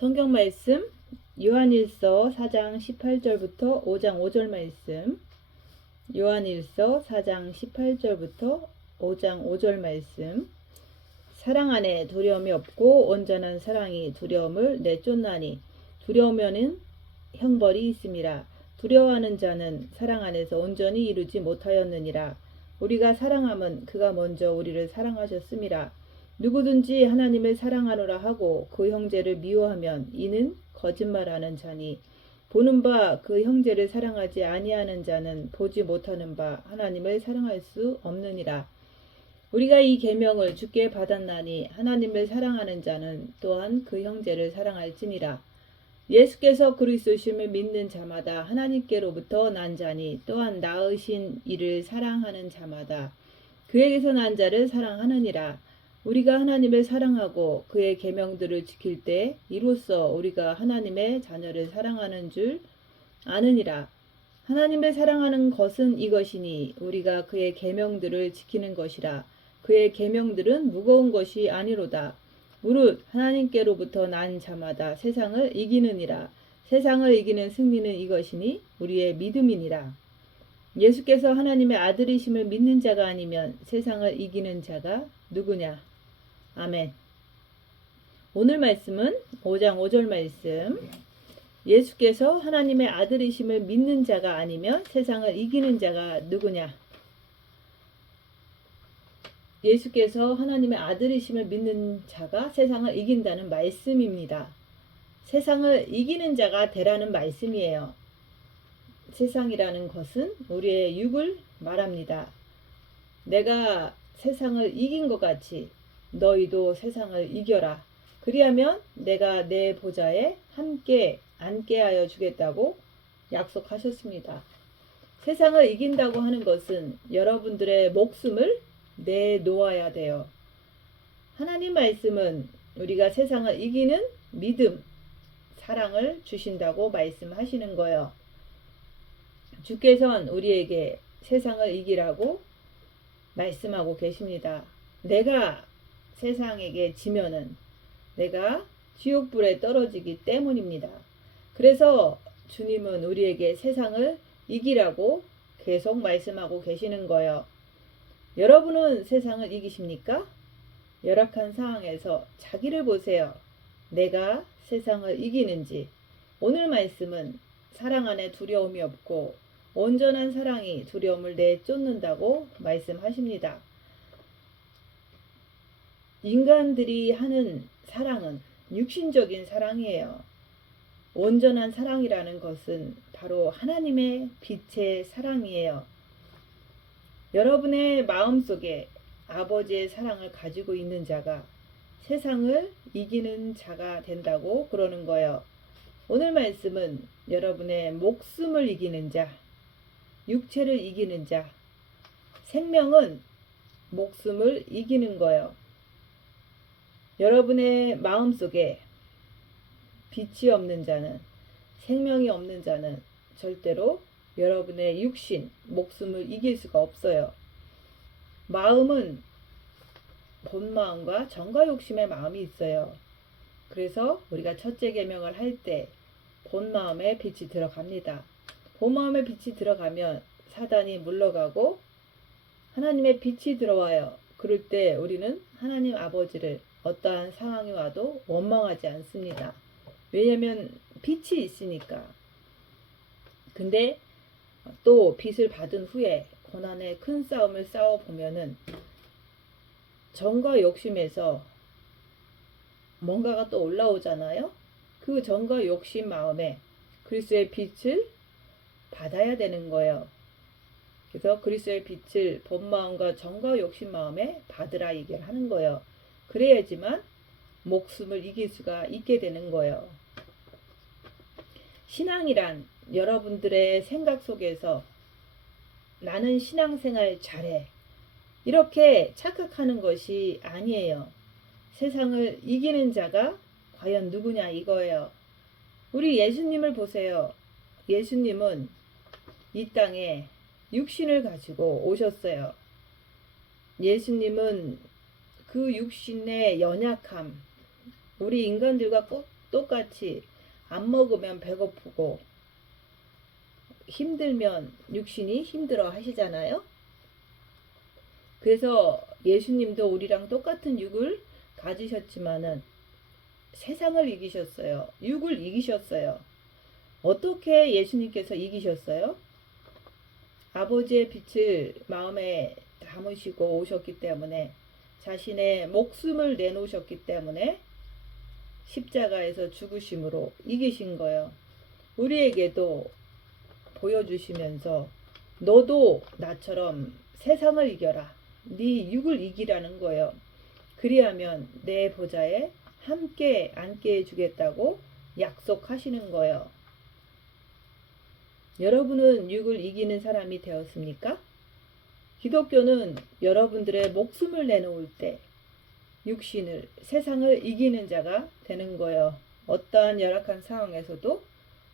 성경 말씀 요한일서 4장 18절부터 5장 5절 말씀. 요한일서 4장 18절부터 5장 5절 말씀. 사랑 안에 두려움이 없고 온전한 사랑이 두려움을 내쫓나니 두려우면은 형벌이 있음이라. 두려워하는 자는 사랑 안에서 온전히 이루지 못하였느니라. 우리가 사랑함은 그가 먼저 우리를 사랑하셨음이라. 누구든지 하나님을 사랑하노라 하고 그 형제를 미워하면 이는 거짓말하는 자니 보는 바 그 형제를 사랑하지 아니하는 자는 보지 못하는 바 하나님을 사랑할 수 없느니라. 우리가 이 계명을 주께 받았나니 하나님을 사랑하는 자는 또한 그 형제를 사랑할지니라. 예수께서 그리스도심을 믿는 자마다 하나님께로부터 난 자니 또한 낳으신 이를 사랑하는 자마다 그에게서 난 자를 사랑하느니라. 우리가 하나님을 사랑하고 그의 계명들을 지킬 때 이로써 우리가 하나님의 자녀를 사랑하는 줄 아느니라. 하나님을 사랑하는 것은 이것이니 우리가 그의 계명들을 지키는 것이라. 그의 계명들은 무거운 것이 아니로다. 무릇 하나님께로부터 난 자마다 세상을 이기느니라. 세상을 이기는 승리는 이것이니 우리의 믿음이니라. 예수께서 하나님의 아들이심을 믿는 자가 아니면 세상을 이기는 자가 누구냐? 아멘. 오늘 말씀은 5장 5절 말씀. 예수께서 하나님의 아들이심을 믿는 자가 아니면 세상을 이기는 자가 누구냐? 예수께서 하나님의 아들이심을 믿는 자가 세상을 이긴다는 말씀입니다. 세상을 이기는 자가 되라는 말씀이에요. 세상이라는 것은 우리의 육을 말합니다. 내가 세상을 이긴 것 같이 너희도 세상을 이겨라. 그리하면 내가 내 보좌에 함께 앉게 하여 주겠다고 약속하셨습니다. 세상을 이긴다고 하는 것은 여러분들의 목숨을 내놓아야 돼요. 하나님 말씀은 우리가 세상을 이기는 믿음, 사랑을 주신다고 말씀하시는 거예요. 주께서는 우리에게 세상을 이기라고 말씀하고 계십니다. 내가 세상에게 지면은 내가 지옥불에 떨어지기 때문입니다. 그래서 주님은 우리에게 세상을 이기라고 계속 말씀하고 계시는 거예요. 여러분은 세상을 이기십니까? 열악한 상황에서 자기를 보세요. 내가 세상을 이기는지. 오늘 말씀은 사랑 안에 두려움이 없고 온전한 사랑이 두려움을 내쫓는다고 말씀하십니다. 인간들이 하는 사랑은 육신적인 사랑이에요. 온전한 사랑이라는 것은 바로 하나님의 빛의 사랑이에요. 여러분의 마음속에 아버지의 사랑을 가지고 있는 자가 세상을 이기는 자가 된다고 그러는 거예요. 오늘 말씀은 여러분의 목숨을 이기는 자, 육체를 이기는 자, 생명은 목숨을 이기는 거예요. 여러분의 마음속에 빛이 없는 자는, 생명이 없는 자는 절대로 여러분의 육신, 목숨을 이길 수가 없어요. 마음은 본마음과 정과 욕심의 마음이 있어요. 그래서 우리가 첫째 계명을 할 때 본마음에 빛이 들어갑니다. 본마음에 빛이 들어가면 사단이 물러가고 하나님의 빛이 들어와요. 그럴 때 우리는 하나님 아버지를 어떠한 상황이 와도 원망하지 않습니다. 왜냐하면 빛이 있으니까. 근데 또 빛을 받은 후에 고난의 큰 싸움을 싸워보면은 정과 욕심에서 뭔가가 또 올라오잖아요. 그 정과 욕심 마음에 그리스도의 빛을 받아야 되는 거예요. 그래서 그리스도의 빛을 본마음과 정과 욕심 마음에 받으라 얘기를 하는 거예요. 그래야지만 목숨을 이길 수가 있게 되는 거예요. 신앙이란 여러분들의 생각 속에서 나는 신앙생활 잘해 이렇게 착각하는 것이 아니에요. 세상을 이기는 자가 과연 누구냐 이거예요. 우리 예수님을 보세요. 예수님은 이 땅에 육신을 가지고 오셨어요. 예수님은 그 육신의 연약함, 우리 인간들과 똑같이 안 먹으면 배고프고 힘들면 육신이 힘들어 하시잖아요. 그래서 예수님도 우리랑 똑같은 육을 가지셨지만은 세상을 이기셨어요. 육을 이기셨어요. 어떻게 예수님께서 이기셨어요? 아버지의 빛을 마음에 담으시고 오셨기 때문에, 자신의 목숨을 내놓으셨기 때문에 십자가에서 죽으심으로 이기신 거예요. 우리에게도 보여주시면서 너도 나처럼 세상을 이겨라. 네 육을 이기라는 거예요. 그리하면 내 보좌에 함께 앉게 해주겠다고 약속하시는 거예요. 여러분은 육을 이기는 사람이 되었습니까? 기독교는 여러분들의 목숨을 내놓을 때 육신을, 세상을 이기는 자가 되는 거예요. 어떠한 열악한 상황에서도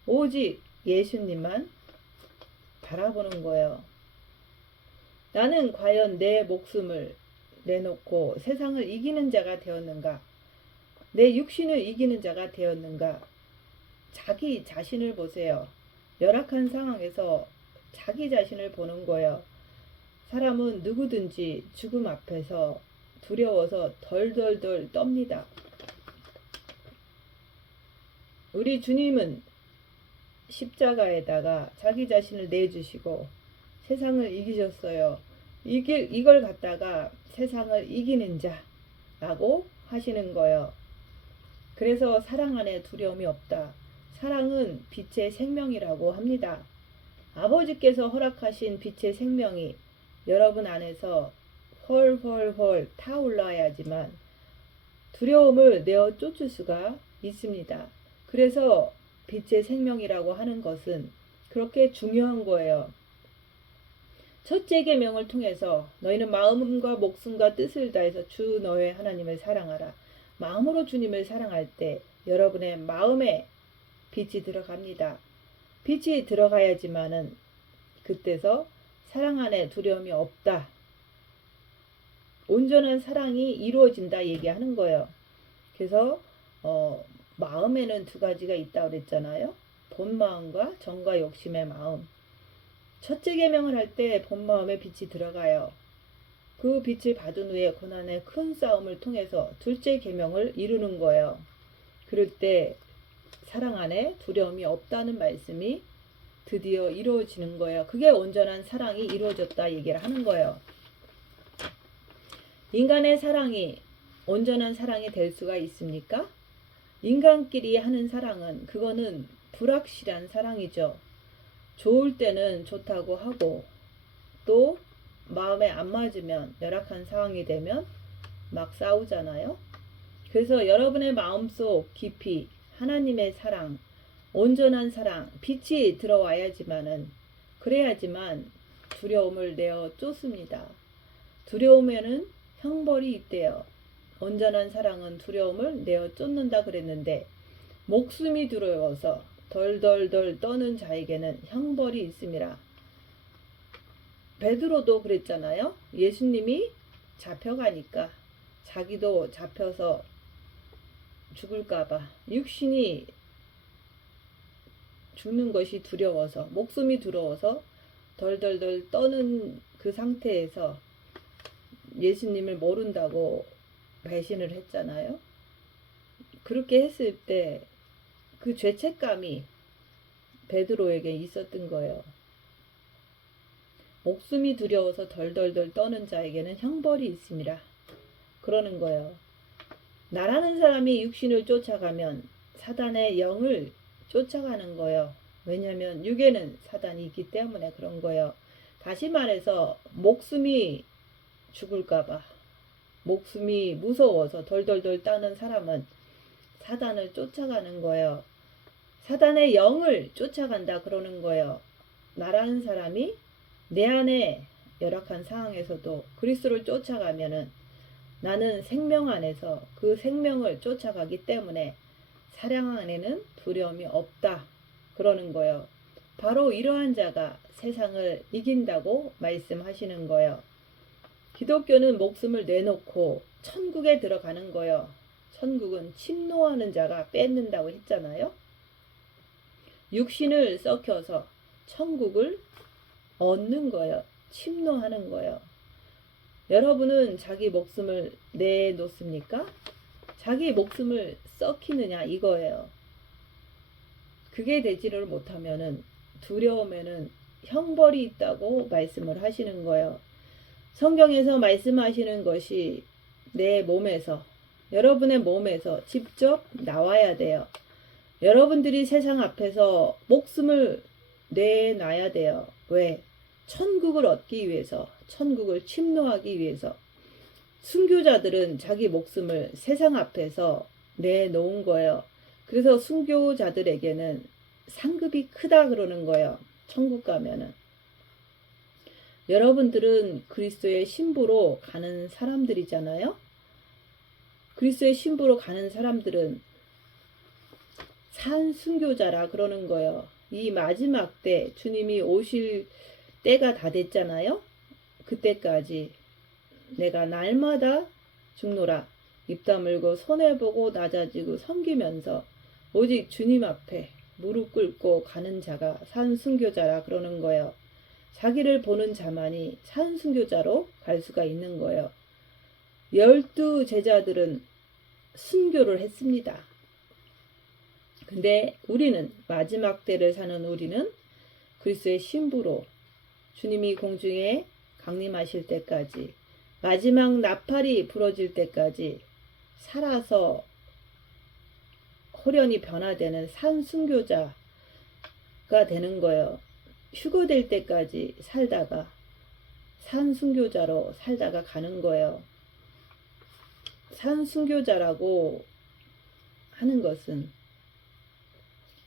오직 예수님만 바라보는 거예요. 나는 과연 내 목숨을 내놓고 세상을 이기는 자가 되었는가? 내 육신을 이기는 자가 되었는가? 자기 자신을 보세요. 열악한 상황에서 자기 자신을 보는 거예요. 사람은 누구든지 죽음 앞에서 두려워서 덜덜덜 떱니다. 우리 주님은 십자가에다가 자기 자신을 내주시고 세상을 이기셨어요. 이걸 갖다가 세상을 이기는 자라고 하시는 거예요. 그래서 사랑 안에 두려움이 없다. 사랑은 빛의 생명이라고 합니다. 아버지께서 허락하신 빛의 생명이 여러분 안에서 헐헐헐 타올라야지만 두려움을 내어 쫓을 수가 있습니다. 그래서 빛의 생명이라고 하는 것은 그렇게 중요한 거예요. 첫째 계명을 통해서 너희는 마음과 목숨과 뜻을 다해서 주 너의 하나님을 사랑하라. 마음으로 주님을 사랑할 때 여러분의 마음에 빛이 들어갑니다. 빛이 들어가야지만은 그때서 사랑 안에 두려움이 없다. 온전한 사랑이 이루어진다 얘기하는 거예요. 그래서 마음에는 두 가지가 있다고 그랬잖아요. 본 마음과 정과 욕심의 마음. 첫째 계명을 할 때 본 마음에 빛이 들어가요. 그 빛을 받은 후에 고난의 큰 싸움을 통해서 둘째 계명을 이루는 거예요. 그럴 때 사랑 안에 두려움이 없다는 말씀이 드디어 이루어지는 거예요. 그게 온전한 사랑이 이루어졌다 얘기를 하는 거예요. 인간의 사랑이 온전한 사랑이 될 수가 있습니까? 인간끼리 하는 사랑은 그거는 불확실한 사랑이죠. 좋을 때는 좋다고 하고 또 마음에 안 맞으면 열악한 상황이 되면 막 싸우잖아요. 그래서 여러분의 마음속 깊이 하나님의 사랑, 온전한 사랑, 빛이 들어와야지만은 그래야지만 두려움을 내어 쫓습니다. 두려움에는 형벌이 있대요. 온전한 사랑은 두려움을 내어 쫓는다 그랬는데 목숨이 두려워서 덜덜덜 떠는 자에게는 형벌이 있습니다. 베드로도 그랬잖아요. 예수님이 잡혀가니까 자기도 잡혀서 죽을까봐 육신이 죽는 것이 두려워서 목숨이 두려워서 덜덜덜 떠는 그 상태에서 예수님을 모른다고 배신을 했잖아요. 그렇게 했을 때 그 죄책감이 베드로에게 있었던 거예요. 목숨이 두려워서 덜덜덜 떠는 자에게는 형벌이 있습니다. 그러는 거예요. 나라는 사람이 육신을 쫓아가면 사단의 영을 쫓아가는 거예요. 왜냐하면 육에는 사단이 있기 때문에 그런 거예요. 다시 말해서 목숨이 죽을까봐 목숨이 무서워서 덜덜덜 떠는 사람은 사단을 쫓아가는 거예요. 사단의 영을 쫓아간다 그러는 거예요. 나라는 사람이 내 안에 열악한 상황에서도 그리스도를 쫓아가면은 나는 생명 안에서 그 생명을 쫓아가기 때문에 사랑 안에는 두려움이 없다 그러는 거예요. 바로 이러한 자가 세상을 이긴다고 말씀하시는 거예요. 기독교는 목숨을 내놓고 천국에 들어가는 거예요. 천국은 침노하는 자가 뺏는다고 했잖아요. 육신을 썩혀서 천국을 얻는 거예요. 침노하는 거예요. 여러분은 자기 목숨을 내놓습니까? 자기 목숨을 썩히느냐 이거예요. 그게 되지를 못하면은 두려움에는 형벌이 있다고 말씀을 하시는 거예요. 성경에서 말씀하시는 것이 내 몸에서, 여러분의 몸에서 직접 나와야 돼요. 여러분들이 세상 앞에서 목숨을 내놔야 돼요. 왜? 천국을 얻기 위해서, 천국을 침노하기 위해서. 순교자들은 자기 목숨을 세상 앞에서 내놓은 거예요. 그래서 순교자들에게는 상급이 크다 그러는 거예요. 천국 가면은. 여러분들은 그리스도의 신부로 가는 사람들이잖아요. 그리스도의 신부로 가는 사람들은 산 순교자라 그러는 거예요. 이 마지막 때 주님이 오실 때가 다 됐잖아요. 그때까지 내가 날마다 죽노라. 입 다물고 손해보고 낮아지고 섬기면서 오직 주님 앞에 무릎 꿇고 가는 자가 산 순교자라 그러는 거예요. 자기를 보는 자만이 산 순교자로 갈 수가 있는 거예요. 12 제자들은 순교를 했습니다. 근데 우리는 마지막 때를 사는 우리는 그리스도의 신부로 주님이 공중에 강림하실 때까지 마지막 나팔이 부러질 때까지 살아서 호련히 변화되는 산 순교자가 되는 거예요. 휴거될 때까지 살다가 산 순교자로 살다가 가는 거예요. 산 순교자라고 하는 것은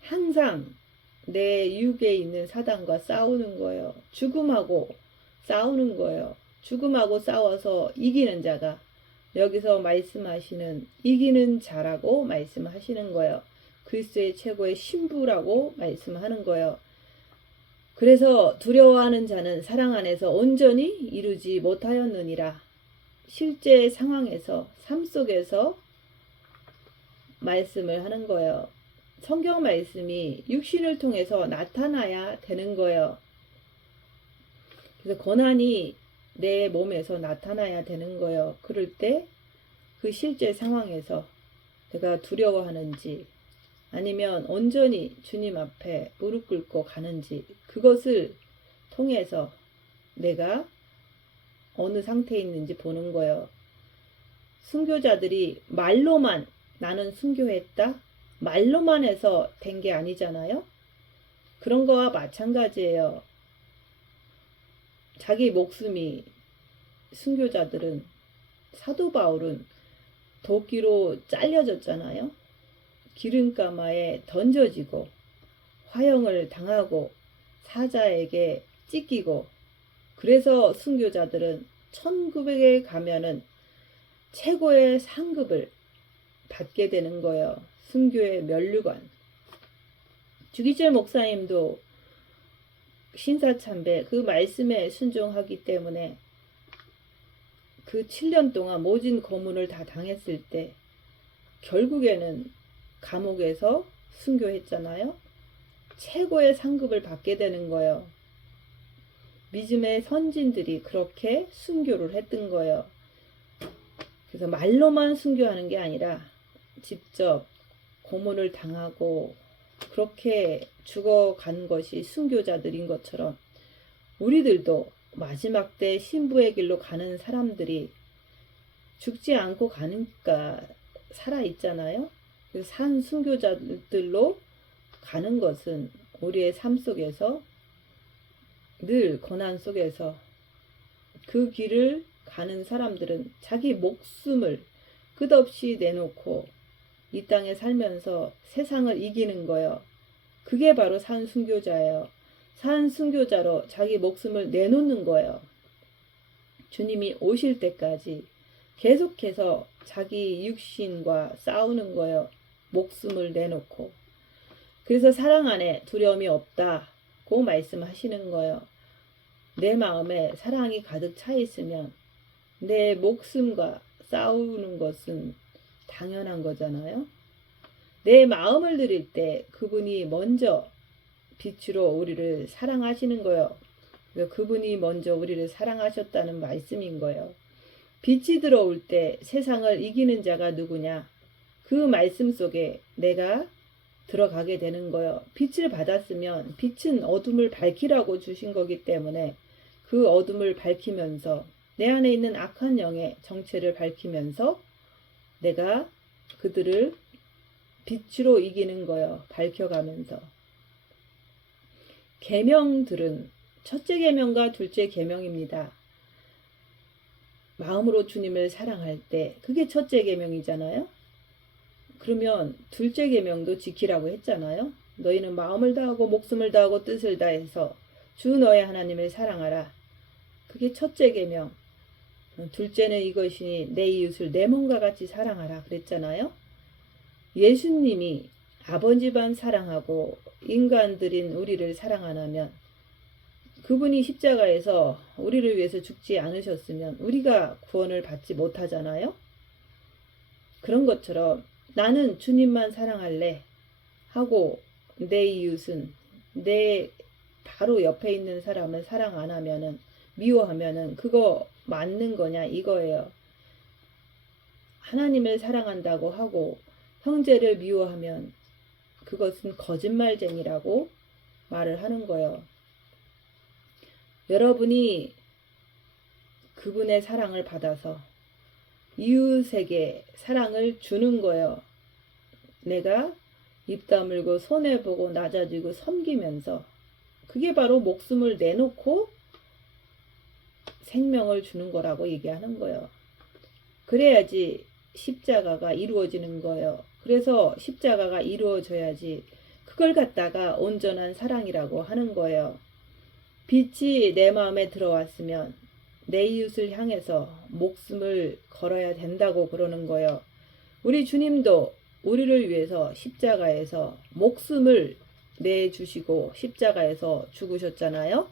항상 내 육에 있는 사단과 싸우는 거예요. 죽음하고 싸우는 거예요. 죽음하고 싸워서 이기는 자가 여기서 말씀하시는 이기는 자라고 말씀하시는 거예요. 그리스도의 최고의 신부라고 말씀하는 거예요. 그래서 두려워하는 자는 사랑 안에서 온전히 이루지 못하였느니라. 실제 상황에서 삶 속에서 말씀을 하는 거예요. 성경 말씀이 육신을 통해서 나타나야 되는 거예요. 그래서 고난이 내 몸에서 나타나야 되는 거예요. 그럴 때 그 실제 상황에서 내가 두려워하는지 아니면 온전히 주님 앞에 무릎 꿇고 가는지 그것을 통해서 내가 어느 상태에 있는지 보는 거예요. 순교자들이 말로만 나는 순교했다? 말로만 해서 된 게 아니잖아요. 그런 거와 마찬가지예요. 자기 목숨이 순교자들은 사도 바울은 도끼로 잘려졌잖아요. 기름가마에 던져지고 화형을 당하고 사자에게 찢기고 그래서 순교자들은 천국에 가면은 최고의 상급을 받게 되는 거예요. 순교의 면류관. 주기철 목사님도 신사참배 그 말씀에 순종하기 때문에 그 7년 동안 모진 고문을 다 당했을 때 결국에는 감옥에서 순교했잖아요. 최고의 상급을 받게 되는 거예요. 믿음의 선진들이 그렇게 순교를 했던 거예요. 그래서 말로만 순교하는 게 아니라 직접 고문을 당하고 그렇게 죽어간 것이 순교자들인 것처럼 우리들도 마지막 때 신부의 길로 가는 사람들이 죽지 않고 가니까 살아있잖아요. 그래서 산 순교자들로 가는 것은 우리의 삶 속에서 늘 고난 속에서 그 길을 가는 사람들은 자기 목숨을 끝없이 내놓고 이 땅에 살면서 세상을 이기는 거예요. 그게 바로 산 순교자예요. 산 순교자로 자기 목숨을 내놓는 거예요. 주님이 오실 때까지 계속해서 자기 육신과 싸우는 거예요. 목숨을 내놓고. 그래서 사랑 안에 두려움이 없다고 말씀하시는 거예요. 내 마음에 사랑이 가득 차 있으면 내 목숨과 싸우는 것은 당연한 거잖아요. 내 마음을 드릴 때 그분이 먼저 빛으로 우리를 사랑하시는 거예요. 그분이 먼저 우리를 사랑하셨다는 말씀인 거예요. 빛이 들어올 때 세상을 이기는 자가 누구냐? 그 말씀 속에 내가 들어가게 되는 거예요. 빛을 받았으면 빛은 어둠을 밝히라고 주신 거기 때문에 그 어둠을 밝히면서 내 안에 있는 악한 영의 정체를 밝히면서 내가 그들을 빛으로 이기는 거예요. 밝혀가면서. 계명들은 첫째 계명과 둘째 계명입니다. 마음으로 주님을 사랑할 때 그게 첫째 계명이잖아요. 그러면 둘째 계명도 지키라고 했잖아요. 너희는 마음을 다하고 목숨을 다하고 뜻을 다해서 주 너의 하나님을 사랑하라. 그게 첫째 계명. 둘째는 이것이니 내 이웃을 내 몸과 같이 사랑하라 그랬잖아요. 예수님이 아버지만 사랑하고 인간들인 우리를 사랑 안 하면 그분이 십자가에서 우리를 위해서 죽지 않으셨으면 우리가 구원을 받지 못하잖아요. 그런 것처럼 나는 주님만 사랑할래 하고 내 이웃은 내 바로 옆에 있는 사람을 사랑 안 하면은 미워하면은 그거 맞는 거냐 이거예요. 하나님을 사랑한다고 하고 형제를 미워하면 그것은 거짓말쟁이라고 말을 하는 거예요. 여러분이 그분의 사랑을 받아서 이웃에게 사랑을 주는 거예요. 내가 입 다물고 손해보고 낮아지고 섬기면서 그게 바로 목숨을 내놓고 생명을 주는 거라고 얘기하는 거예요. 그래야지 십자가가 이루어지는 거예요. 그래서 십자가가 이루어져야지 그걸 갖다가 온전한 사랑이라고 하는 거예요. 빛이 내 마음에 들어왔으면 내 이웃을 향해서 목숨을 걸어야 된다고 그러는 거예요. 우리 주님도 우리를 위해서 십자가에서 목숨을 내주시고 십자가에서 죽으셨잖아요.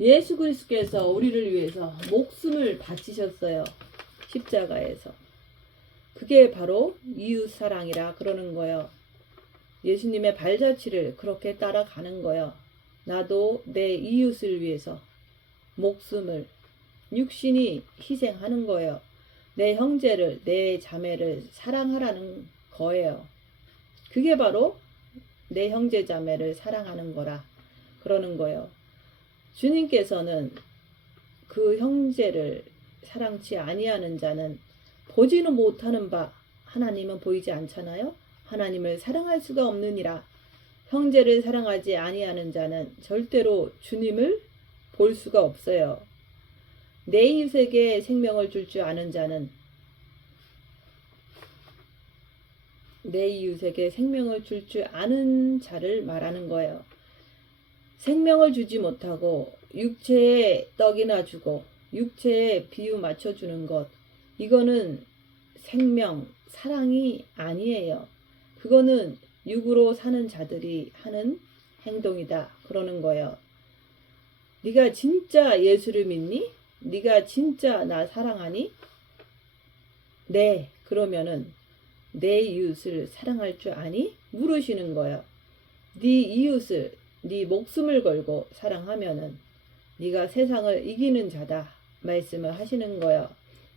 예수 그리스도께서 우리를 위해서 목숨을 바치셨어요. 십자가에서. 그게 바로 이웃 사랑이라 그러는 거예요. 예수님의 발자취를 그렇게 따라가는 거예요. 나도 내 이웃을 위해서 목숨을 육신이 희생하는 거예요. 내 형제를 내 자매를 사랑하라는 거예요. 그게 바로 내 형제 자매를 사랑하는 거라 그러는 거예요. 주님께서는 그 형제를 사랑치 아니하는 자는 보지는 못하는 바 하나님은 보이지 않잖아요. 하나님을 사랑할 수가 없느니라. 형제를 사랑하지 아니하는 자는 절대로 주님을 볼 수가 없어요. 내 이웃에게 생명을 줄 줄 아는 자는 내 이웃에게 생명을 줄 줄 아는 자를 말하는 거예요. 생명을 주지 못하고 육체에 떡이나 주고 육체에 비유 맞춰주는 것, 이거는 생명, 사랑이 아니에요. 그거는 육으로 사는 자들이 하는 행동이다 그러는 거예요. 네가 진짜 예수를 믿니? 네가 진짜 나 사랑하니? 네, 그러면은 내 이웃을 사랑할 줄 아니? 물으시는 거예요. 네 이웃을 네 목숨을 걸고 사랑하면은 네가 세상을 이기는 자다 말씀을 하시는 거예요.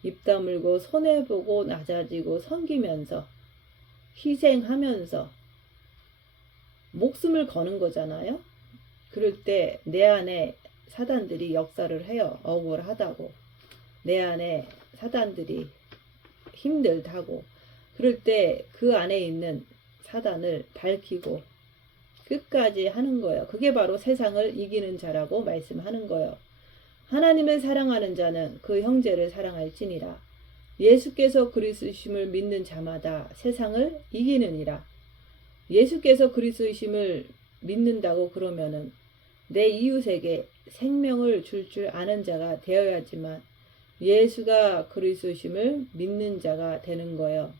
입 다물고 손해보고 낮아지고 섬기면서 희생하면서 목숨을 거는 거잖아요. 그럴 때 내 안에 사단들이 역사를 해요. 억울하다고. 내 안에 사단들이 힘들다고. 그럴 때 그 안에 있는 사단을 밝히고 끝까지 하는 거예요. 그게 바로 세상을 이기는 자라고 말씀하는 거예요. 하나님을 사랑하는 자는 그 형제를 사랑할지니라. 예수께서 그리스도이심을 믿는 자마다 세상을 이기느니라. 예수께서 그리스도이심을 믿는다고 그러면은 내 이웃에게 생명을 줄 줄 아는 자가 되어야지만 예수가 그리스도이심을 믿는 자가 되는 거예요.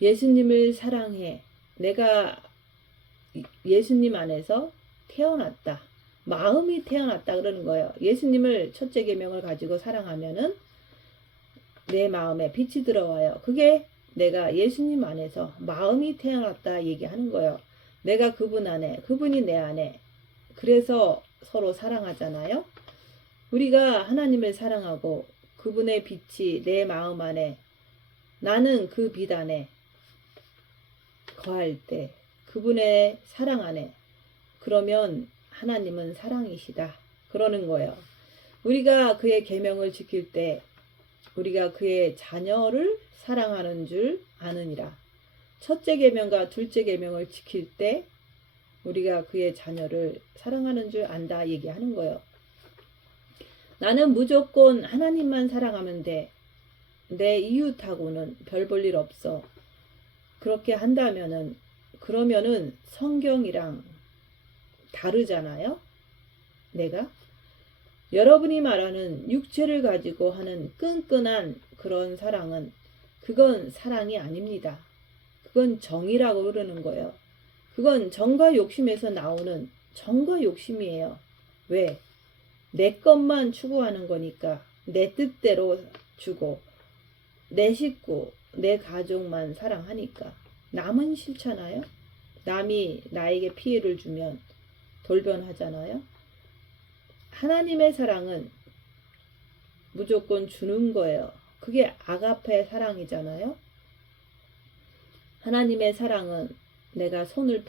예수님을 사랑해. 내가 예수님 안에서 태어났다. 마음이 태어났다 그러는 거예요. 예수님을 첫째 계명을 가지고 사랑하면은 내 마음에 빛이 들어와요. 그게 내가 예수님 안에서 마음이 태어났다 얘기하는 거예요. 내가 그분 안에, 그분이 내 안에. 그래서 서로 사랑하잖아요. 우리가 하나님을 사랑하고 그분의 빛이 내 마음 안에, 나는 그 빛 안에 거할 때, 그분의 사랑 안에, 그러면 하나님은 사랑이시다 그러는 거예요. 우리가 그의 계명을 지킬 때 우리가 그의 자녀를 사랑하는 줄 아느니라. 첫째 계명과 둘째 계명을 지킬 때 우리가 그의 자녀를 사랑하는 줄 안다 얘기하는 거예요. 나는 무조건 하나님만 사랑하면 돼. 내 이웃하고는 별 볼 일 없어. 그렇게 한다면은, 그러면은 성경이랑 다르잖아요. 내가 여러분이 말하는 육체를 가지고 하는 끈끈한 그런 사랑은, 그건 사랑이 아닙니다. 그건 정이라고 그러는 거예요. 그건 정과 욕심에서 나오는 정과 욕심이에요. 왜? 내 것만 추구하는 거니까. 내 뜻대로 주고 내 식구, 내 가족만 사랑하니까. 남은 싫잖아요. 남이 나에게 피해를 주면 돌변하잖아요. 하나님의 사랑은 무조건 주는 거예요. 그게 아가페 사랑이잖아요. 하나님의 사랑은 내가 손을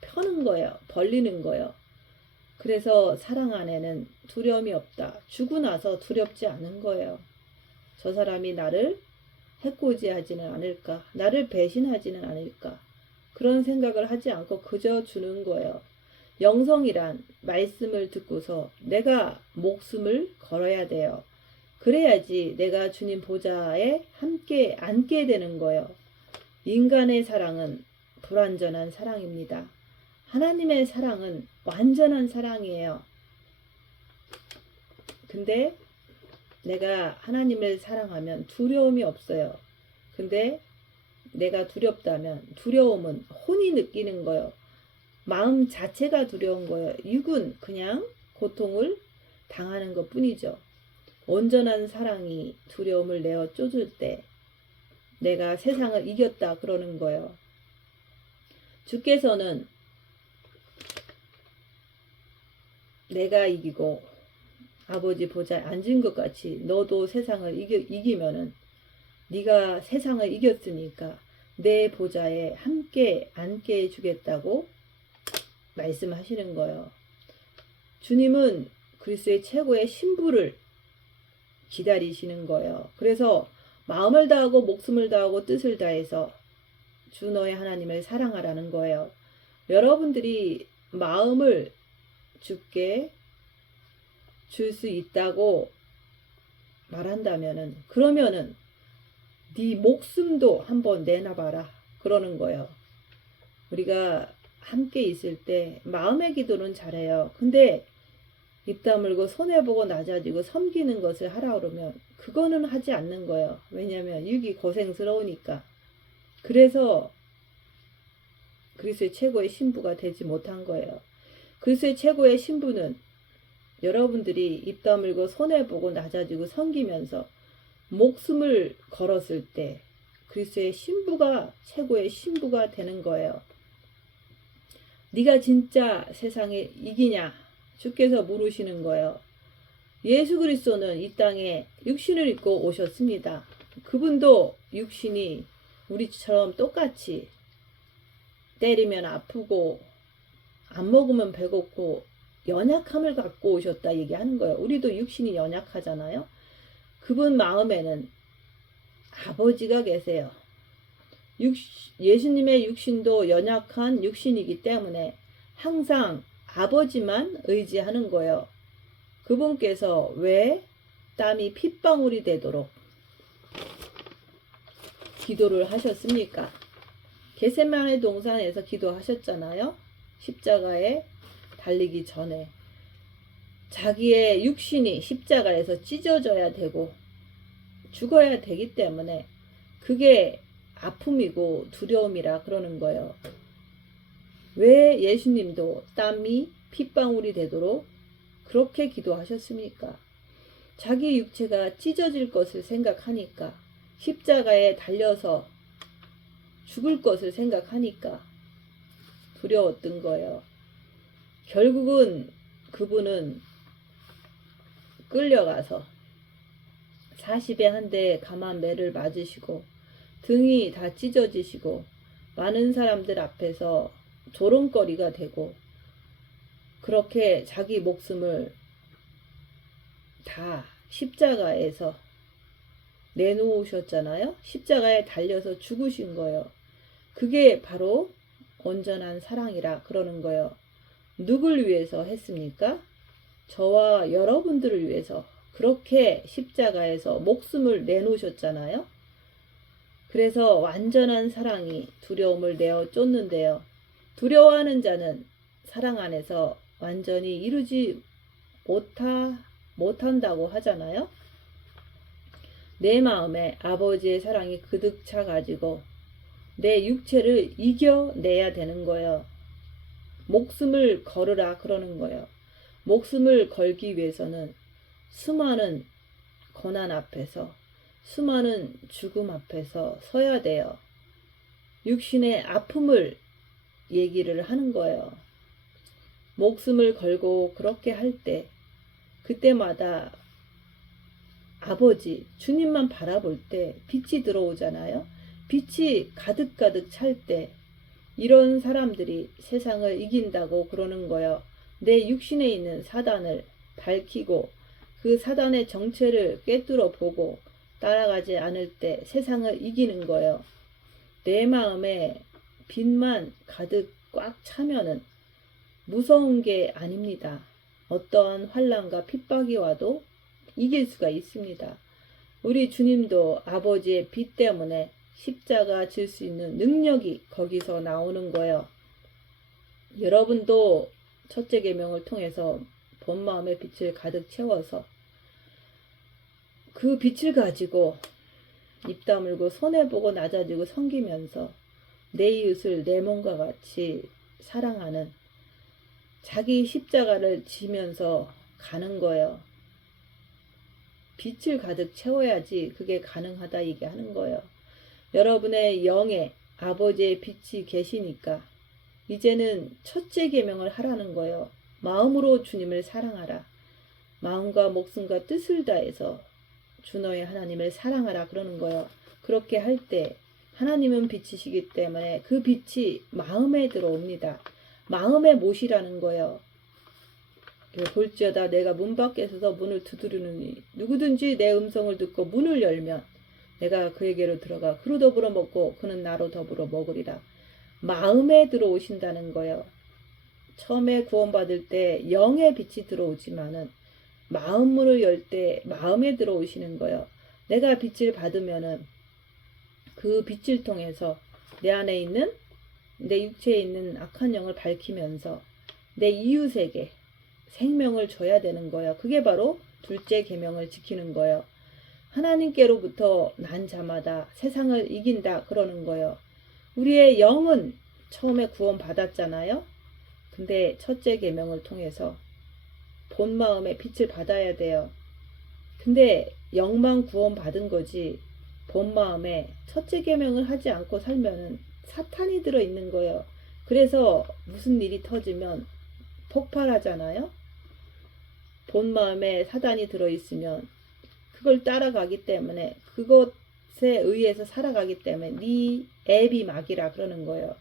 펴는 거예요. 벌리는 거예요. 그래서 사랑 안에는 두려움이 없다. 주고 나서 두렵지 않은 거예요. 저 사람이 나를 해코지하지는 않을까? 나를 배신하지는 않을까? 그런 생각을 하지 않고 그저 주는 거예요. 영성이란 말씀을 듣고서 내가 목숨을 걸어야 돼요. 그래야지 내가 주님 보좌에 함께 앉게 되는 거예요. 인간의 사랑은 불완전한 사랑입니다. 하나님의 사랑은 완전한 사랑이에요. 근데 내가 하나님을 사랑하면 두려움이 없어요. 근데 내가 두렵다면 두려움은 혼이 느끼는 거예요. 마음 자체가 두려운 거예요. 육은 그냥 고통을 당하는 것 뿐이죠. 온전한 사랑이 두려움을 내어 쫓을 때 내가 세상을 이겼다 그러는 거예요. 주께서는 내가 이기고 아버지 보좌에 앉은 것 같이 너도 세상을 이기면은 네가 세상을 이겼으니까 내 보좌에 함께 앉게 해주겠다고 말씀하시는 거예요. 주님은 그리스도의 최고의 신부를 기다리시는 거예요. 그래서 마음을 다하고 목숨을 다하고 뜻을 다해서 주 너의 하나님을 사랑하라는 거예요. 여러분들이 마음을 주께 줄 수 있다고 말한다면은, 그러면은 네 목숨도 한번 내놔봐라 그러는 거예요. 우리가 함께 있을 때 마음의 기도는 잘해요. 근데 입 다물고 손해보고 낮아지고 섬기는 것을 하라 그러면 그거는 하지 않는 거예요. 왜냐하면 육이 고생스러우니까. 그래서 그리스도의 최고의 신부가 되지 못한 거예요. 그리스도의 최고의 신부는 여러분들이 입 다물고 손해보고 낮아지고 섬기면서 목숨을 걸었을 때 그리스도의 신부가 최고의 신부가 되는 거예요. 네가 진짜 세상에 이기냐? 주께서 물으시는 거예요. 예수 그리스도는 이 땅에 육신을 입고 오셨습니다. 그분도 육신이 우리처럼 똑같이 때리면 아프고 안 먹으면 배고프고 연약함을 갖고 오셨다 얘기하는 거예요. 우리도 육신이 연약하잖아요. 그분 마음에는 아버지가 계세요. 예수님의 육신도 연약한 육신이기 때문에 항상 아버지만 의지하는 거예요. 그분께서 왜 땀이 핏방울이 되도록 기도를 하셨습니까? 겟세마네 동산에서 기도하셨잖아요. 십자가에 달리기 전에 자기의 육신이 십자가에서 찢어져야 되고 죽어야 되기 때문에 그게 아픔이고 두려움이라 그러는 거예요. 왜 예수님도 땀이 핏방울이 되도록 그렇게 기도하셨습니까? 자기 육체가 찢어질 것을 생각하니까, 십자가에 달려서 죽을 것을 생각하니까 두려웠던 거예요. 결국은 그분은 끌려가서 40에 한 대 감한 매를 맞으시고 등이 다 찢어지시고 많은 사람들 앞에서 조롱거리가 되고 그렇게 자기 목숨을 다 십자가에서 내놓으셨잖아요. 십자가에 달려서 죽으신 거예요. 그게 바로 온전한 사랑이라 그러는 거예요. 누굴 위해서 했습니까? 저와 여러분들을 위해서 그렇게 십자가에서 목숨을 내놓으셨잖아요. 그래서 완전한 사랑이 두려움을 내어 쫓는데요. 두려워하는 자는 사랑 안에서 완전히 이루지 못한다고 하잖아요. 내 마음에 아버지의 사랑이 그득 차 가지고 내 육체를 이겨내야 되는 거예요. 목숨을 걸으라 그러는 거예요. 목숨을 걸기 위해서는 수많은 고난 앞에서, 수많은 죽음 앞에서 서야 돼요. 육신의 아픔을 얘기를 하는 거예요. 목숨을 걸고 그렇게 할 때, 그때마다 아버지, 주님만 바라볼 때 빛이 들어오잖아요. 빛이 가득가득 찰 때 이런 사람들이 세상을 이긴다고 그러는 거예요. 내 육신에 있는 사단을 밝히고 그 사단의 정체를 꿰뚫어 보고 따라가지 않을 때 세상을 이기는 거예요. 내 마음에 빛만 가득 꽉 차면은 무서운 게 아닙니다. 어떠한 환난과 핍박이 와도 이길 수가 있습니다. 우리 주님도 아버지의 빛 때문에 십자가 질 수 있는 능력이 거기서 나오는 거예요. 여러분도 첫째 계명을 통해서 본 마음의 빛을 가득 채워서 그 빛을 가지고 입 다물고 손해보고 낮아지고 섬기면서 내 이웃을 내 몸과 같이 사랑하는 자기 십자가를 지면서 가는 거예요. 빛을 가득 채워야지 그게 가능하다 얘기하는 거예요. 여러분의 영에 아버지의 빛이 계시니까 이제는 첫째 계명을 하라는 거예요. 마음으로 주님을 사랑하라. 마음과 목숨과 뜻을 다해서 주 너의 하나님을 사랑하라 그러는 거예요. 그렇게 할 때 하나님은 빛이시기 때문에 그 빛이 마음에 들어옵니다. 마음에 못이라는 거예요. 볼지어다 내가 문 밖에 서서 문을 두드리느니 누구든지 내 음성을 듣고 문을 열면 내가 그에게로 들어가 그로 더불어 먹고 그는 나로 더불어 먹으리라. 마음에 들어오신다는 거예요. 처음에 구원받을 때 영의 빛이 들어오지만은 마음으로 열 때 마음에 들어오시는 거예요. 내가 빛을 받으면은 그 빛을 통해서 내 안에 있는 내 육체에 있는 악한 영을 밝히면서 내 이웃에게 생명을 줘야 되는 거예요. 그게 바로 둘째 계명을 지키는 거예요. 하나님께로부터 난 자마다 세상을 이긴다 그러는 거예요. 우리의 영은 처음에 구원 받았잖아요. 근데 첫째 계명을 통해서 본 마음의 빛을 받아야 돼요. 근데 영만 구원 받은 거지 본 마음에 첫째 계명을 하지 않고 살면은 사탄이 들어 있는 거예요. 그래서 무슨 일이 터지면 폭발하잖아요. 본 마음에 사단이 들어 있으면 그걸 따라가기 때문에 그것에 의해서 살아가기 때문에 네 애비 막이라 그러는 거예요.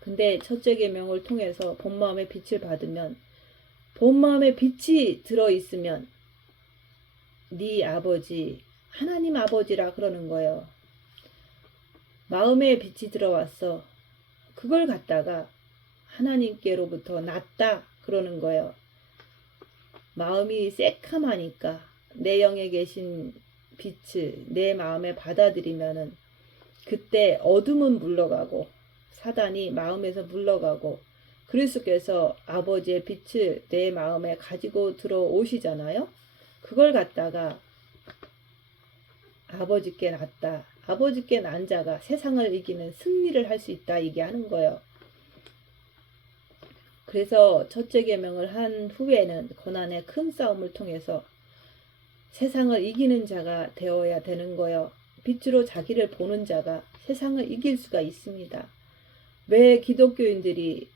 근데 첫째 계명을 통해서 본 마음의 빛을 받으면 본 마음에 빛이 들어 있으면 네 아버지 하나님 아버지라 그러는 거예요. 마음에 빛이 들어왔어. 그걸 갖다가 하나님께로부터 났다 그러는 거예요. 마음이 새카마니까 내 영에 계신 빛을 내 마음에 받아들이면은 그때 어둠은 물러가고 사단이 마음에서 물러가고 그리스도께서 아버지의 빛을 내 마음에 가지고 들어오시잖아요. 그걸 갖다가 아버지께 났다. 아버지께 난 자가 세상을 이기는 승리를 할 수 있다 얘기하는 거예요. 그래서 첫째 계명을 한 후에는 고난의 큰 싸움을 통해서 세상을 이기는 자가 되어야 되는 거요. 빛으로 자기를 보는 자가 세상을 이길 수가 있습니다. 왜 기독교인들이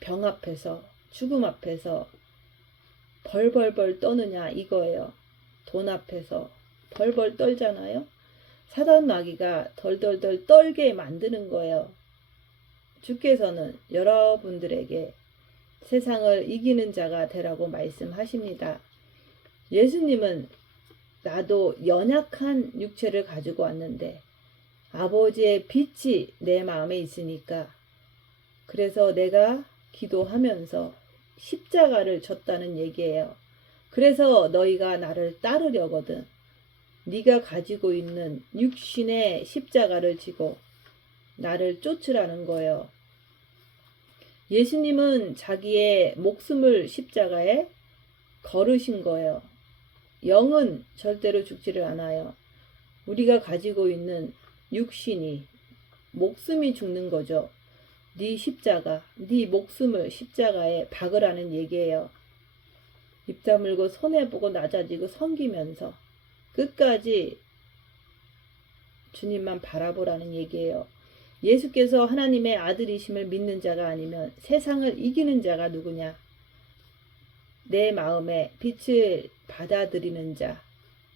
병 앞에서 죽음 앞에서 벌벌벌 떠느냐 이거예요. 돈 앞에서 벌벌 떨잖아요. 사단 마귀가 덜덜덜 떨게 만드는 거예요. 주께서는 여러분들에게 세상을 이기는 자가 되라고 말씀하십니다. 예수님은 나도 연약한 육체를 가지고 왔는데 아버지의 빛이 내 마음에 있으니까 그래서 내가 기도하면서 십자가를 졌다는 얘기예요. 그래서 너희가 나를 따르려거든 네가 가지고 있는 육신의 십자가를 지고 나를 쫓으라는 거예요. 예수님은 자기의 목숨을 십자가에 걸으신 거예요. 영은 절대로 죽지를 않아요. 우리가 가지고 있는 육신이 목숨이 죽는 거죠. 네 십자가, 네 목숨을 십자가에 박으라는 얘기예요. 입 다물고 손해보고 낮아지고 섬기면서 끝까지 주님만 바라보라는 얘기예요. 예수께서 하나님의 아들이심을 믿는 자가 아니면 세상을 이기는 자가 누구냐? 내 마음에 빛을 받아들이는 자,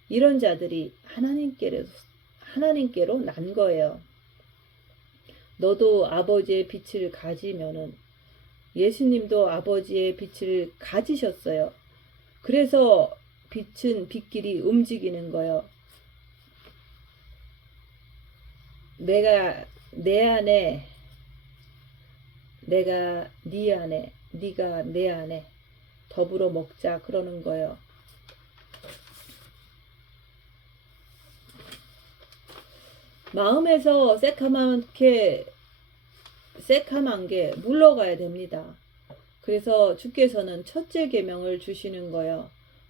이런 자들이 하나님께로 난 거예요. 너도 아버지의 빛을 가지면은 예수님도 아버지의 빛을 가지셨어요. 그래서 빛은 빛끼리 움직이는 거예요. 내가 내 안에, 내가 네 안에, 네가 내 안에 더불어 먹자 그러는 거예요. 마음에서 새카만 게 물러가야 됩니다. 그래서 주께서는 첫째 계명을 주시는 거예요.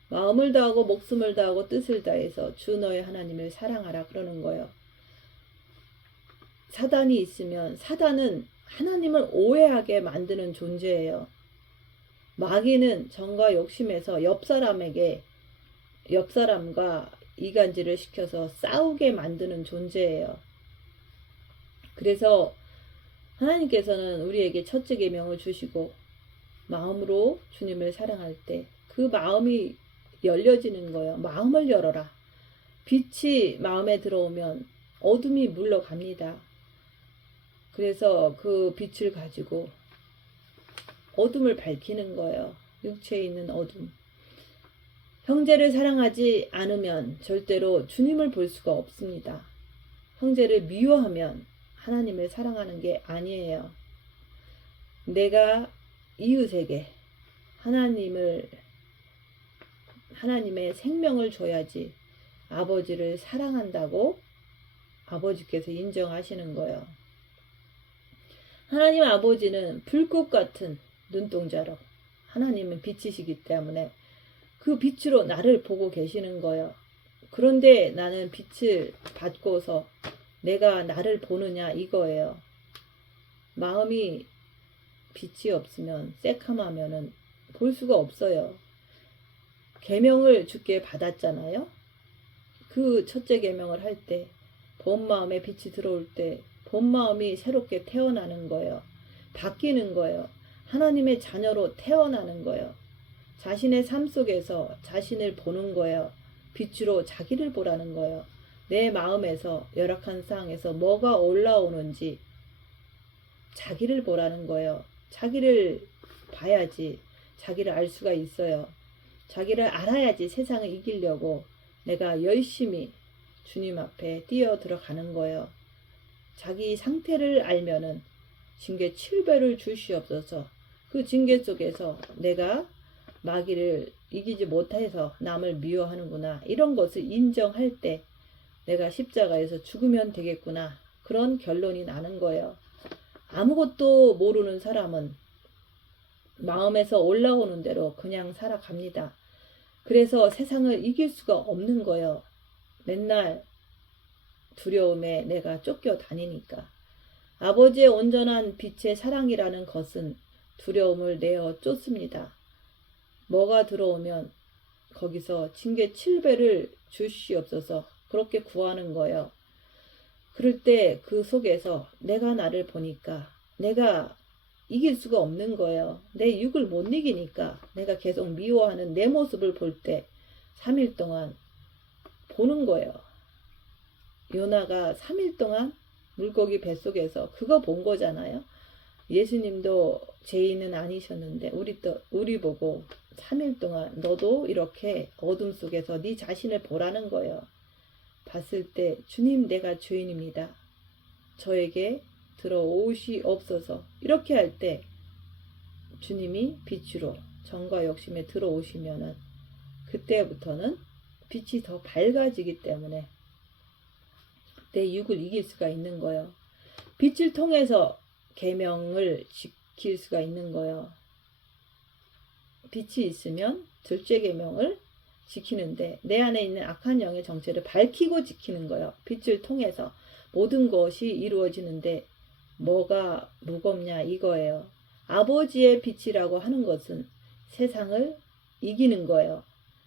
마음을 다하고 목숨을 다하고 뜻을 다해서 주 너의 하나님을 사랑하라 그러는 거예요. 사단이 있으면 사단은 하나님을 오해하게 만드는 존재예요. 마귀는 정과 욕심에서 옆 사람과 이간질을 시켜서 싸우게 만드는 존재예요. 그래서 하나님께서는 우리에게 첫째 계명을 주시고 마음으로 주님을 사랑할 때 그 마음이 열려지는 거예요. 마음을 열어라. 빛이 마음에 들어오면 어둠이 물러갑니다. 그래서 그 빛을 가지고 어둠을 밝히는 거예요. 육체에 있는 어둠. 형제를 사랑하지 않으면 절대로 주님을 볼 수가 없습니다. 형제를 미워하면 하나님을 사랑하는 게 아니에요. 내가 이웃에게 하나님의 생명을 줘야지 아버지를 사랑한다고 아버지께서 인정하시는 거예요. 하나님 아버지는 불꽃 같은 눈동자로 하나님은 빛이시기 때문에 그 빛으로 나를 보고 계시는 거예요. 그런데 나는 빛을 받고서 내가 나를 보느냐 이거예요. 마음이 빛이 없으면 새카마면은 볼 수가 없어요. 계명을 주께 받았잖아요. 그 첫째 계명을 할 때 본 마음에 빛이 들어올 때 본 마음이 새롭게 태어나는 거예요. 바뀌는 거예요. 하나님의 자녀로 태어나는 거예요. 자신의 삶 속에서 자신을 보는 거예요. 빛으로 자기를 보라는 거예요. 내 마음에서 열악한 상황에서 뭐가 올라오는지 자기를 보라는 거예요. 자기를 봐야지 자기를 알 수가 있어요. 자기를 알아야지 세상을 이기려고 내가 열심히 주님 앞에 뛰어 들어가는 거예요. 자기 상태를 알면은 징계 7배를 주시옵소서. 그 징계 속에서 내가 마귀를 이기지 못해서 남을 미워하는구나. 이런 것을 인정할 때 내가 십자가에서 죽으면 되겠구나. 그런 결론이 나는 거예요. 아무것도 모르는 사람은 마음에서 올라오는 대로 그냥 살아갑니다. 그래서 세상을 이길 수가 없는 거예요. 맨날 두려움에 내가 쫓겨 다니니까. 아버지의 온전한 빛의 사랑이라는 것은 두려움을 내어 쫓습니다. 뭐가 들어오면 거기서 징계 7배를 주시옵소서 그렇게 구하는 거예요. 그럴 때 그 속에서 내가 나를 보니까 내가 이길 수가 없는 거예요. 내 육을 못 이기니까 내가 계속 미워하는 내 모습을 볼 때 3일 동안 보는 거예요. 요나가 3일 동안 물고기 뱃속에서 그거 본 거잖아요. 예수님도 죄인은 아니셨는데 우리 보고 3일 동안 너도 이렇게 어둠 속에서 네 자신을 보라는 거예요. 봤을 때 주님 내가 죄인입니다. 저에게 들어오시옵소서. 이렇게 할 때 주님이 빛으로 정과 욕심에 들어오시면은 그때부터는 빛이 더 밝아지기 때문에 내 육을 이길 수가 있는 거예요. 빛을 통해서 계명을 지킬 수가 있는 거예요. 빛이 있으면 둘째 계명을 지키는데 내 안에 있는 악한 영의 정체를 밝히고 지키는 거예요. 빛을 통해서 모든 것이 이루어지는데 뭐가 무겁냐 이거예요. 아버지의 빛이라고 하는 것은 세상을 이기는 거예요.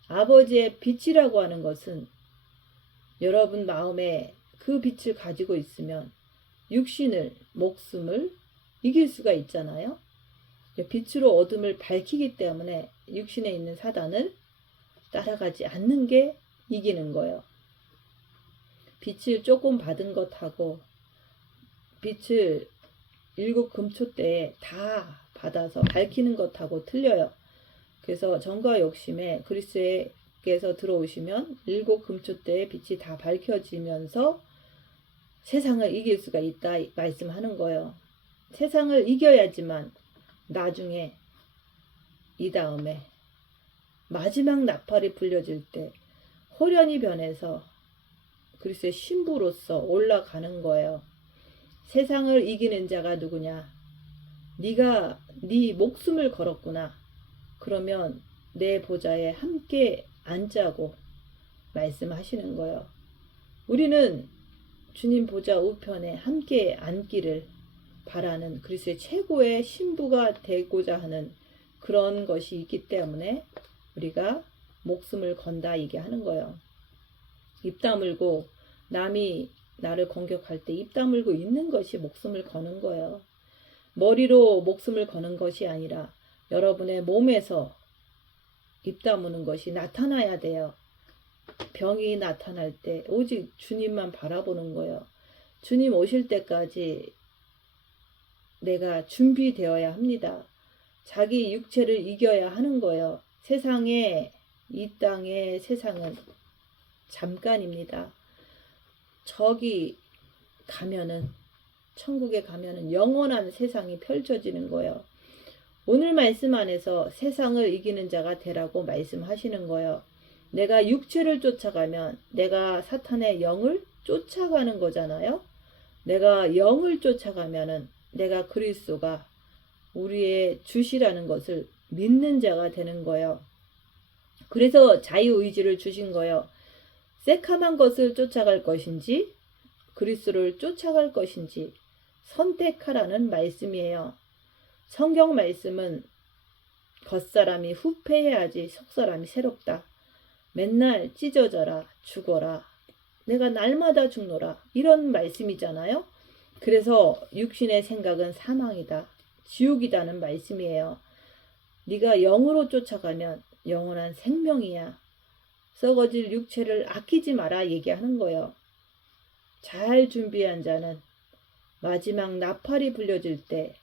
아버지의 빛이라고 하는 것은 여러분 마음에 그 빛을 가지고 있으면 육신을, 목숨을 이길 수가 있잖아요. 빛으로 어둠을 밝히기 때문에 육신에 있는 사단을 따라가지 않는 게 이기는 거예요. 빛을 조금 받은 것하고 빛을 7금초 때에 다 받아서 밝히는 것하고 틀려요. 그래서 정과 욕심에 그리스도께서 들어오시면 7금초 때에 빛이 다 밝혀지면서 세상을 이길 수가 있다 말씀하는 거예요. 세상을 이겨야지만 나중에 이 다음에 마지막 나팔이 불려질 때 호련히 변해서 그리스도의 신부로서 올라가는 거예요. 세상을 이기는 자가 누구냐? 네가 네 목숨을 걸었구나. 그러면 내 보좌에 함께 앉자고 말씀하시는 거예요. 우리는 주님 보좌 우편에 함께 앉기를 바라는 그리스도의 최고의 신부가 되고자 하는 그런 것이 있기 때문에 우리가 목숨을 건다 이게 하는 거예요. 입 다물고 남이 나를 공격할 때 입 다물고 있는 것이 목숨을 거는 거예요. 머리로 목숨을 거는 것이 아니라 여러분의 몸에서 입 다무는 것이 나타나야 돼요. 병이 나타날 때 오직 주님만 바라보는 거예요. 주님 오실 때까지 내가 준비되어야 합니다. 자기 육체를 이겨야 하는 거예요. 세상에 이 땅의 세상은 잠깐입니다. 저기 가면은 천국에 가면은 영원한 세상이 펼쳐지는 거예요. 오늘 말씀 안에서 세상을 이기는 자가 되라고 말씀하시는 거예요. 내가 육체를 쫓아가면 내가 사탄의 영을 쫓아가는 거잖아요. 내가 영을 쫓아가면은 내가 그리스도가 우리의 주시라는 것을 믿는 자가 되는 거예요. 그래서 자유의지를 주신 거예요. 새카만 것을 쫓아갈 것인지 그리스도를 쫓아갈 것인지 선택하라는 말씀이에요. 성경 말씀은 겉사람이 후패해야지 속사람이 새롭다. 맨날 찢어져라 죽어라 내가 날마다 죽노라 이런 말씀이잖아요. 그래서 육신의 생각은 사망이다. 지옥이다는 말씀이에요. 네가 영으로 쫓아가면 영원한 생명이야. 썩어질 육체를 아끼지 마라 얘기하는 거예요. 잘 준비한 자는 마지막 나팔이 불려질 때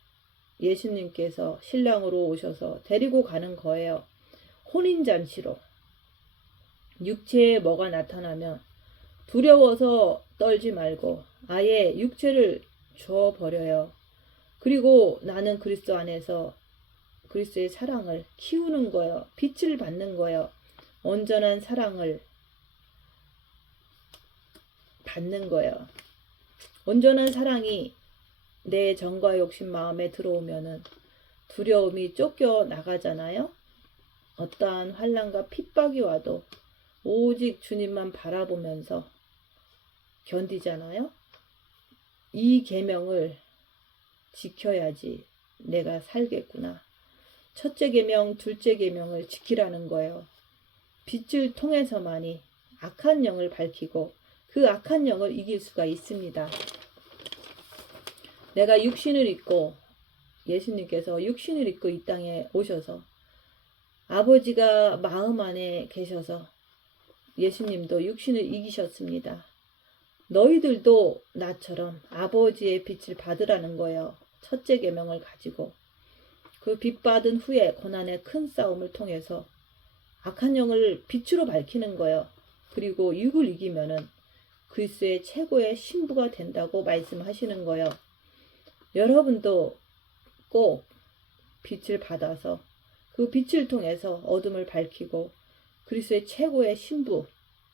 예수님께서 신랑으로 오셔서 데리고 가는 거예요. 혼인잔치로. 육체에 뭐가 나타나면 두려워서 떨지 말고 아예 육체를 줘버려요. 그리고 나는 그리스도 안에서 그리스도의 사랑을 키우는 거예요. 빛을 받는 거예요. 온전한 사랑을 받는 거예요. 온전한 사랑이 내 정과 욕심 마음에 들어오면은 두려움이 쫓겨 나가잖아요. 어떠한 환난과 핍박이 와도 오직 주님만 바라보면서 견디잖아요. 이 계명을 지켜야지 내가 살겠구나. 첫째 계명, 둘째 계명을 지키라는 거예요. 빛을 통해서만이 악한 영을 밝히고 그 악한 영을 이길 수가 있습니다. 내가 육신을 입고 예수님께서 육신을 입고 이 땅에 오셔서 아버지가 마음 안에 계셔서 예수님도 육신을 이기셨습니다. 너희들도 나처럼 아버지의 빛을 받으라는 거예요. 첫째 계명을 가지고 그 빛 받은 후에 고난의 큰 싸움을 통해서 악한 영을 빛으로 밝히는 거예요. 그리고 육을 이기면은 그리스도의 최고의 신부가 된다고 말씀하시는 거예요. 여러분도 꼭 빛을 받아서 그 빛을 통해서 어둠을 밝히고 그리스도의 최고의 신부,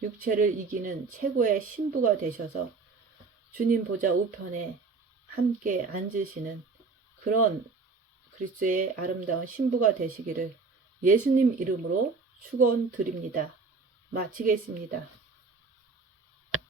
육체를 이기는 최고의 신부가 되셔서 주님 보좌 우편에 함께 앉으시는 그런 그리스도의 아름다운 신부가 되시기를 예수님 이름으로 축원드립니다. 마치겠습니다.